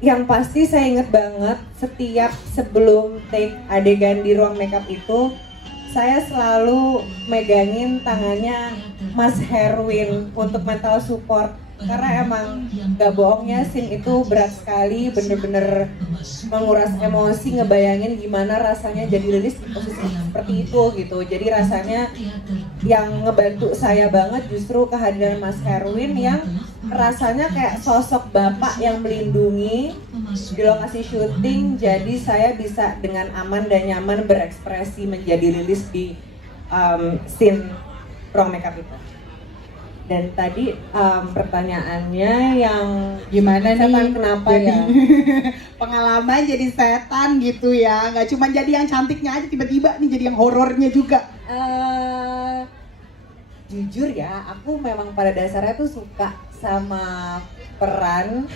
Yang pasti saya inget banget setiap sebelum take adegan di ruang makeup itu, saya selalu megangin tangannya Mas Herwin untuk mental support. Karena emang gak bohongnya scene itu berat sekali, bener-bener menguras emosi, ngebayangin gimana rasanya jadi Lilis di posisi seperti itu gitu. Jadi rasanya yang ngebantu saya banget justru kehadiran Mas Herwin yang rasanya kayak sosok bapak yang melindungi di lokasi syuting. Jadi saya bisa dengan aman dan nyaman berekspresi menjadi Lilis di scene ruang makeup itu. Dan tadi pertanyaannya yang gimana setan nih kenapa jadi, ya? pengalaman jadi setan gitu ya, nggak cuma jadi yang cantiknya aja, tiba-tiba nih jadi yang horornya juga. Jujur ya, aku memang pada dasarnya tuh suka sama peran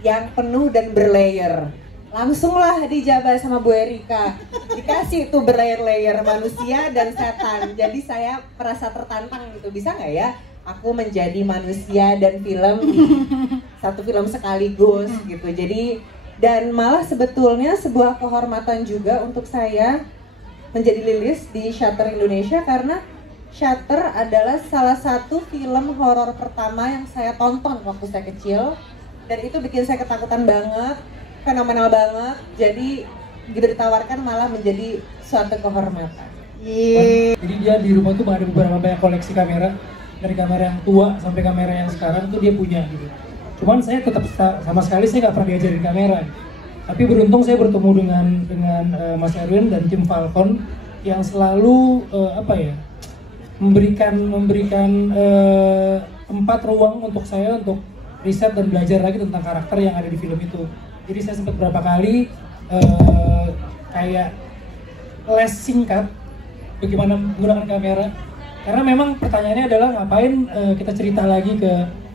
yang penuh dan berlayer. Langsung lah dijabat sama Bu Erika, dikasih tuh berlayer-layer manusia dan setan. Jadi saya merasa tertantang gitu, bisa nggak ya aku menjadi manusia dan film di satu film sekaligus gitu. Jadi dan malah sebetulnya sebuah kehormatan juga untuk saya menjadi Lilis di Shutter Indonesia, karena Shutter adalah salah satu film horor pertama yang saya tonton waktu saya kecil, dan itu bikin saya ketakutan banget, fenomenal banget. Jadi gitu ditawarkan malah menjadi suatu kehormatan. Jadi dia di rumah tuh ada beberapa banyak koleksi kamera, dari kamera yang tua sampai kamera yang sekarang tuh dia punya gitu. Cuman saya tetap sama sekali saya nggak pernah diajarin kamera. Tapi beruntung saya bertemu dengan Mas Erwin dan tim Falcon yang selalu memberikan tempat ruang untuk saya untuk riset dan belajar lagi tentang karakter yang ada di film itu. Jadi saya sempat berapa kali kayak les singkat bagaimana menggunakan kamera. Karena memang pertanyaannya adalah ngapain kita cerita lagi ke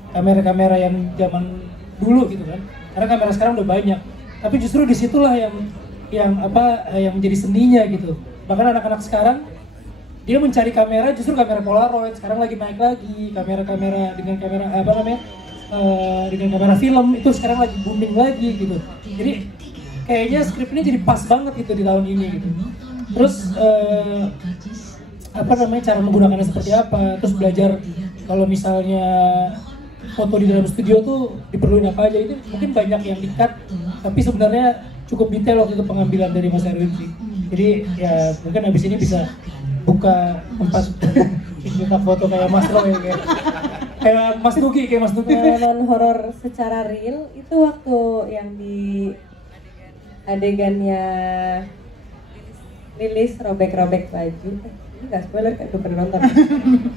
kamera-kamera yang zaman dulu gitu kan. Karena kamera sekarang udah banyak. Tapi justru disitulah yang menjadi seninya gitu. Bahkan anak-anak sekarang dia mencari kamera, justru kamera Polaroid sekarang lagi naik lagi, kamera-kamera dengan kamera dengan kamera film itu sekarang lagi booming lagi gitu. Jadi kayaknya skrip ini jadi pas banget gitu di tahun ini gitu. Terus cara menggunakannya seperti apa, terus belajar kalau misalnya foto di dalam studio tuh diperluin apa aja, itu mungkin banyak yang di-cut, tapi sebenarnya cukup detail waktu itu pengambilan dari Mas Erwin sih. Jadi ya mungkin abis ini bisa buka tempat untuk foto kayak Mas Roy kayak Mas Nuki, Pengalaman horor secara real itu waktu yang di adegannya Lilis robek-robek baju. Ini gak spoiler kan, udah pernah nonton.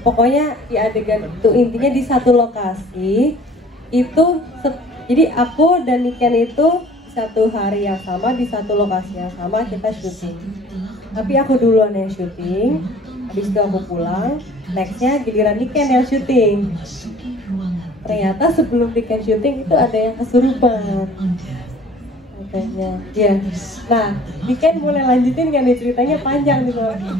Pokoknya di adegan itu intinya di satu lokasi itu jadi aku dan Niken itu satu hari yang sama di satu lokasi yang sama kita syuting. Tapi aku duluan yang syuting, habis itu aku pulang, nextnya giliran Niken yang syuting. Ternyata sebelum Niken syuting itu ada yang kesurupan. Katanya, ya. Nah, Niken mulai lanjutin kan nih, ceritanya panjang nih soalnya.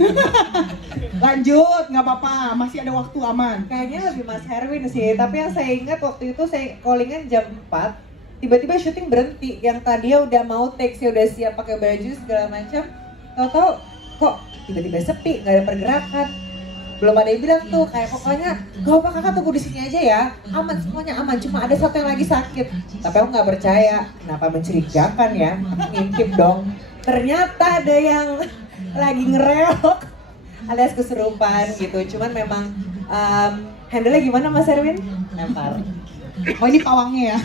Lanjut, nggak apa-apa, masih ada waktu, aman. Kayaknya lebih Mas Herwin sih, tapi yang saya ingat waktu itu saya callingan jam 4, tiba-tiba syuting berhenti. Yang tadinya udah mau take, saya udah siap pakai baju segala macam, tahu-tahu kok tiba-tiba sepi, nggak ada pergerakan. Belum ada yang bilang tuh, kayak pokoknya gak apa kakak tunggu di sini aja ya, aman semuanya aman, cuma ada satu yang lagi sakit. Tapi aku nggak percaya, kenapa mencurigakan ya, ngintip dong. Ternyata ada yang lagi ngereok alias kesurupan gitu. Cuman memang handle-nya gimana Mas Erwin? Lempar. Oh ini pawangnya ya?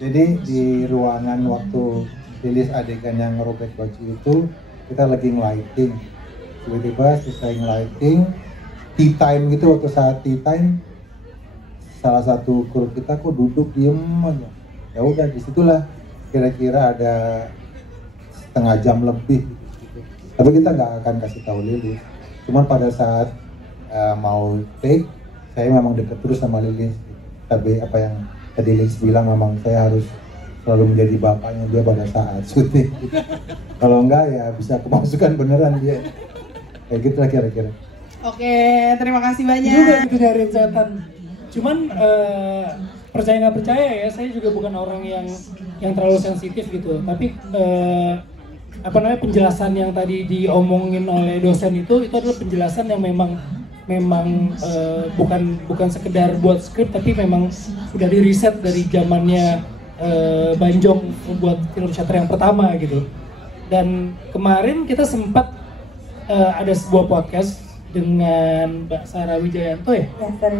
Jadi di ruangan waktu rilis adegan yang ngerobek baju itu, kita lagi nge-lighting. Tiba-tiba selesai nge-lighting, tea time gitu, waktu saat tea time salah satu kru kita kok duduk diem aja. Ya udah disitulah kira-kira ada setengah jam lebih gitu. Tapi kita nggak akan kasih tahu Lilis. Cuman pada saat mau take, saya memang deket terus sama Lilis. Tapi apa yang tadi Lilis bilang, memang saya harus selalu menjadi bapaknya dia pada saat syuting. Kalau enggak ya bisa kemasukan beneran dia. Kayak gitu lah kira-kira. Oke, terima kasih banyak. Juga gitu nyariin setan. Cuman percaya nggak percaya ya, saya juga bukan orang yang terlalu sensitif gitu. Tapi penjelasan yang tadi diomongin oleh dosen itu adalah penjelasan yang memang bukan sekedar buat skrip, tapi memang sudah di riset dari zamannya Banjong buat film Shutter yang pertama gitu. Dan kemarin kita sempat ada sebuah podcast dengan Mbak Sarah Wijayanto ya.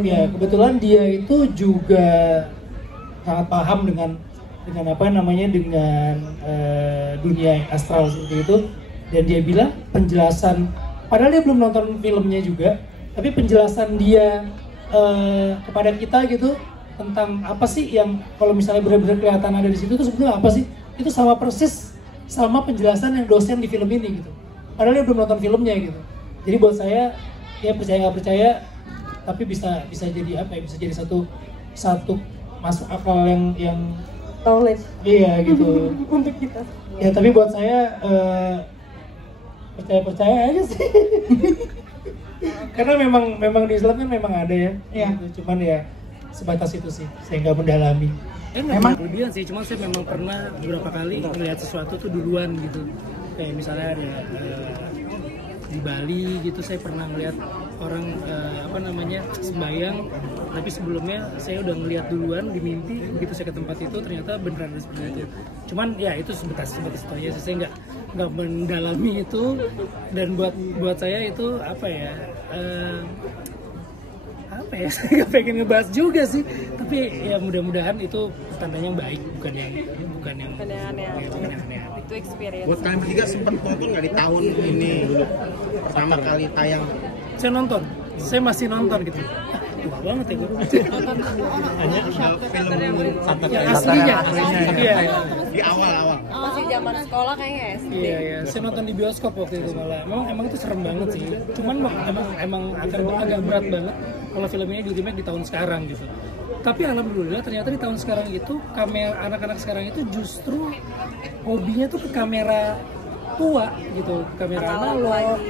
Ya, kebetulan dia itu juga sangat paham dengan dunia astral seperti itu, dan dia bilang penjelasan, padahal dia belum nonton filmnya juga, tapi penjelasan dia kepada kita gitu tentang apa sih yang kalau misalnya benar-benar kelihatan ada di situ itu sebetulnya apa sih, itu sama persis sama penjelasan yang dosen di film ini gitu, padahal dia belum nonton filmnya gitu. Jadi buat saya, ya percaya nggak percaya, tapi bisa jadi apa ya, bisa jadi satu masuk akal yang knowledge. Iya gitu. Untuk kita. Ya tapi buat saya percaya aja sih. Karena memang di Islam kan memang ada ya. Gitu. Cuman ya sebatas itu sih, saya nggak mendalami. Memang berlebihan sih, cuma saya memang pernah beberapa kali melihat sesuatu tuh duluan gitu. Kayak misalnya ada di Bali gitu, saya pernah melihat orang sembayang, tapi sebelumnya saya udah ngelihat duluan di mimpi. Begitu saya ke tempat itu ternyata beneran seperti itu. Cuman ya itu sebatas itu aja, saya nggak mendalami itu. Dan buat saya itu saya nggak pengen ngebahas juga sih, tapi ya mudah-mudahan itu tandanya baik, bukan yang aneh-aneh. Itu experience. Buat kalian bertiga sempat nonton nggak di tahun ini dulu pertama kali tayang? Saya nonton, saya masih nonton gitu. Wah banget ya gue. Hanya film satu Ya, aslinya. Iya. Di awal-awal. Masih zaman sekolah kayaknya SD. Iya, saya nonton di bioskop waktu itu malah. Emang itu serem banget sih. Cuman emang agak berat banget kalau film ini di remake di tahun sekarang gitu. Tapi alhamdulillah ternyata di tahun sekarang itu anak-anak sekarang itu justru hobinya tuh ke kamera tua gitu, kamera analog,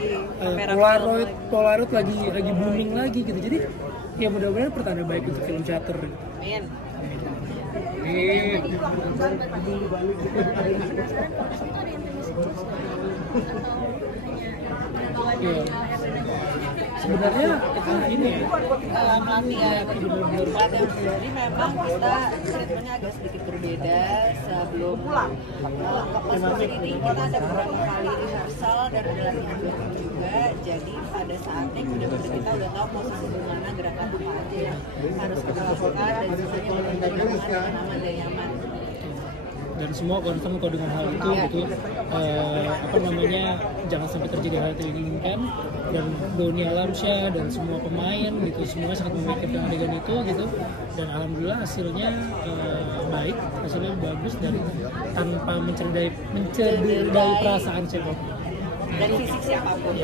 Polaroid lagi booming lagi gitu. Jadi ya mudah-mudahan pertanda baik untuk film Shutter. Amin. Iya. Sebenarnya ini ya, Latihan. Jadi memang kita treatmentnya agak sedikit berbeda. Sebelum pas ini kita ada beberapa kali rehearsal dan ada latihan juga. Jadi pada saatnya benar-benar kita udah tahu posisi di mana, gerakan apa aja yang harus kita lakukan, dan sisanya benar-benar aman dan nyaman. Dan semua confirm kok dengan hal itu gitu, jangan sampai terjadi hal yang diinginkan. Dan Doni Alamsyah dan semua pemain gitu, semuanya sangat memikirkan adegan itu gitu. Dan alhamdulillah hasilnya baik, hasilnya bagus dan tanpa mencederai perasaan siapapun. Dari fisik siapapun.